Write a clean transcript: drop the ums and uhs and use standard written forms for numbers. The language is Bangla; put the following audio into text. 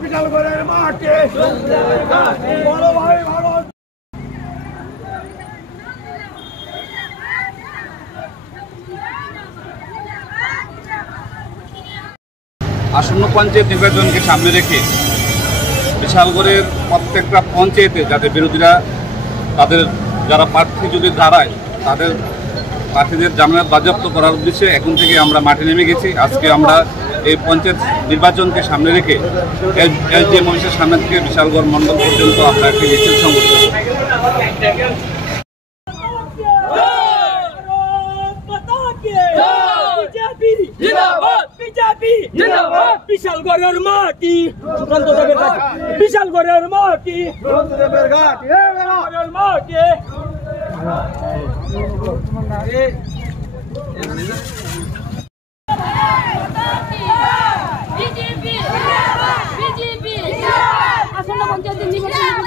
বিশালগড়ের মাঠে বড় ভাই ভারত। আসন্ন পঞ্চায়েত নির্বাচনকে সামনে রেখে বিশালগড়ের প্রত্যেকটা পঞ্চায়েতে যাদের বিরোধীরা তাদের যারা প্রার্থী যদি দাঁড়ায় তাদের প্রার্থীদের জামানত বাজেয়াপ্ত করার উদ্দেশ্যে এখন থেকে আমরা মাঠে নেমে গেছি। আজকে আমরা এই পঞ্চায়েত নির্বাচনকে সামনে রেখে এলজিএম অফিসের সামনে থেকে বিশালগড় মণ্ডল পর্যন্ত আমরা একটি মিছিল সংগঠিত করি। বিশালগড়ের মাটি বিশালগড়ের মাটি মাটি আসন্ন পঞ্চায়েত নির্বাচন